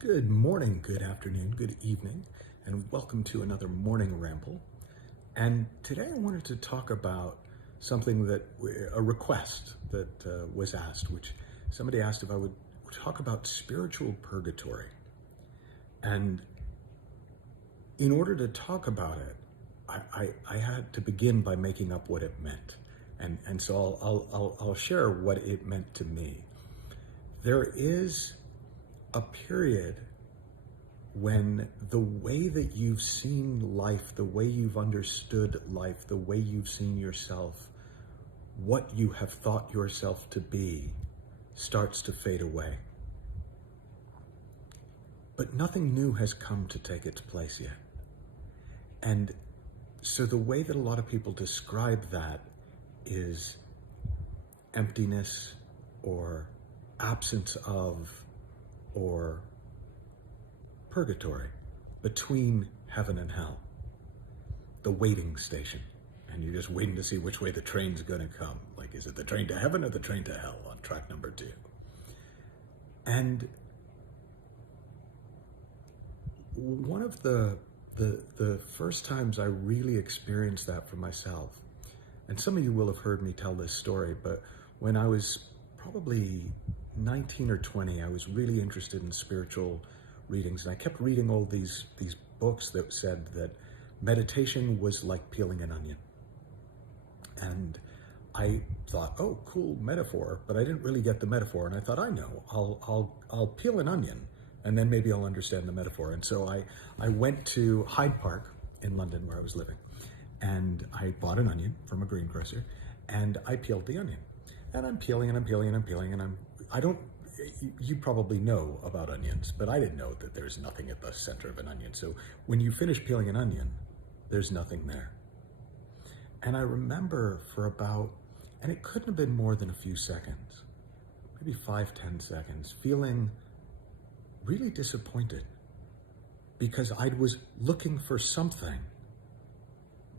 Good morning, good afternoon, good evening, and welcome to another morning ramble. And today I wanted to talk about something a request that was asked, which somebody asked if I would talk about spiritual purgatory. And in order to talk about it, I had to begin by making up what it meant. And so I'll share what it meant to me. There is a period when the way that you've seen life, the way you've understood life, the way you've seen yourself, what you have thought yourself to be, starts to fade away. But nothing new has come to take its place yet. And so the way that a lot of people describe that is emptiness or absence of, or purgatory, between heaven and hell, the waiting station, and you're just waiting to see which way the train's going to come. Like, is it the train to heaven or the train to hell on track number 2? And one of the first times I really experienced that for myself, and some of you will have heard me tell this story, but when I was probably 19 or 20, I was really interested in spiritual readings, and I kept reading all these books that said that meditation was like peeling an onion. And I thought, oh, cool metaphor, but I didn't really get the metaphor. And I thought, I know, I'll peel an onion, and then maybe I'll understand the metaphor. And so I went to Hyde Park in London, where I was living, and I bought an onion from a greengrocer, and I peeled the onion. And I'm peeling and I'm peeling and I'm peeling, and you probably know about onions, but I didn't know that there's nothing at the center of an onion. So when you finish peeling an onion, there's nothing there. And I remember and it couldn't have been more than a few seconds, maybe 5-10 seconds, feeling really disappointed because I was looking for something,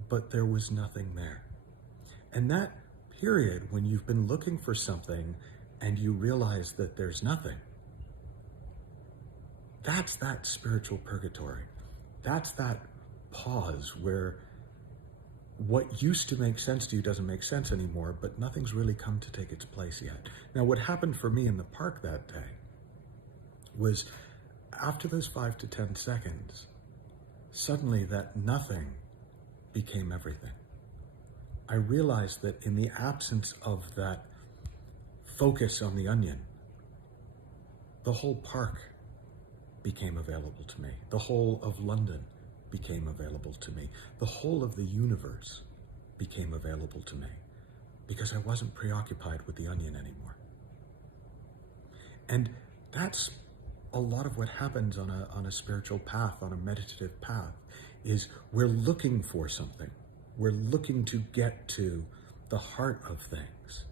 but there was nothing there. And that period when you've been looking for something and you realize that there's nothing, that's that spiritual purgatory. That's that pause where what used to make sense to you doesn't make sense anymore, but nothing's really come to take its place yet. Now, what happened for me in the park that day was, after those 5 to 10 seconds, suddenly that nothing became everything. I realized that in the absence of that focus on the onion, the whole park became available to me. The whole of London became available to me. The whole of the universe became available to me because I wasn't preoccupied with the onion anymore. And that's a lot of what happens on a spiritual path, on a meditative path, is we're looking for something. We're looking to get to the heart of things.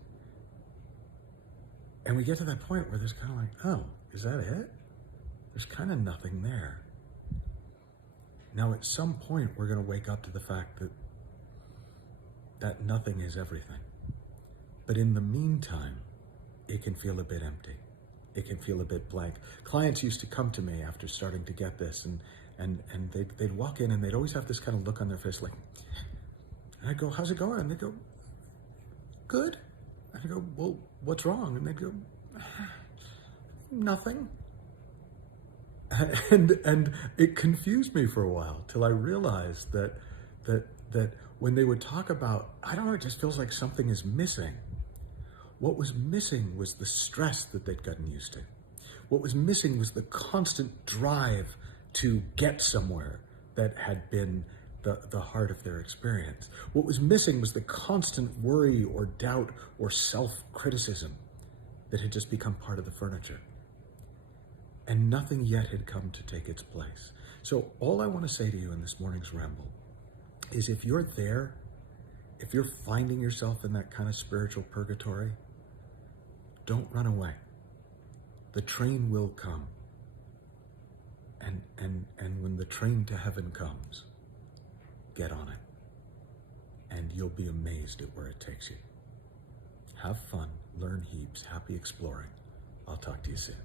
And we get to that point where there's kind of like, oh, is that it? There's kind of nothing there. Now, at some point, we're going to wake up to the fact that nothing is everything. But in the meantime, it can feel a bit empty. It can feel a bit blank. Clients used to come to me after starting to get this, and they'd walk in and they'd always have this kind of look on their face like, and I'd go, how's it going? And they'd go, good. And I'd go, well, what's wrong? And they'd go, nothing. And it confused me for a while till I realized that when they would talk about, I don't know, it just feels like something is missing. What was missing was the stress that they'd gotten used to. What was missing was the constant drive to get somewhere that had been the heart of their experience. What was missing was the constant worry or doubt or self-criticism that had just become part of the furniture. And nothing yet had come to take its place. So all I want to say to you in this morning's ramble is, if you're there, if you're finding yourself in that kind of spiritual purgatory, don't run away. The train will come. And when the train to heaven comes, get on it. And you'll be amazed at where it takes you. Have fun, learn heaps, happy exploring. I'll talk to you soon.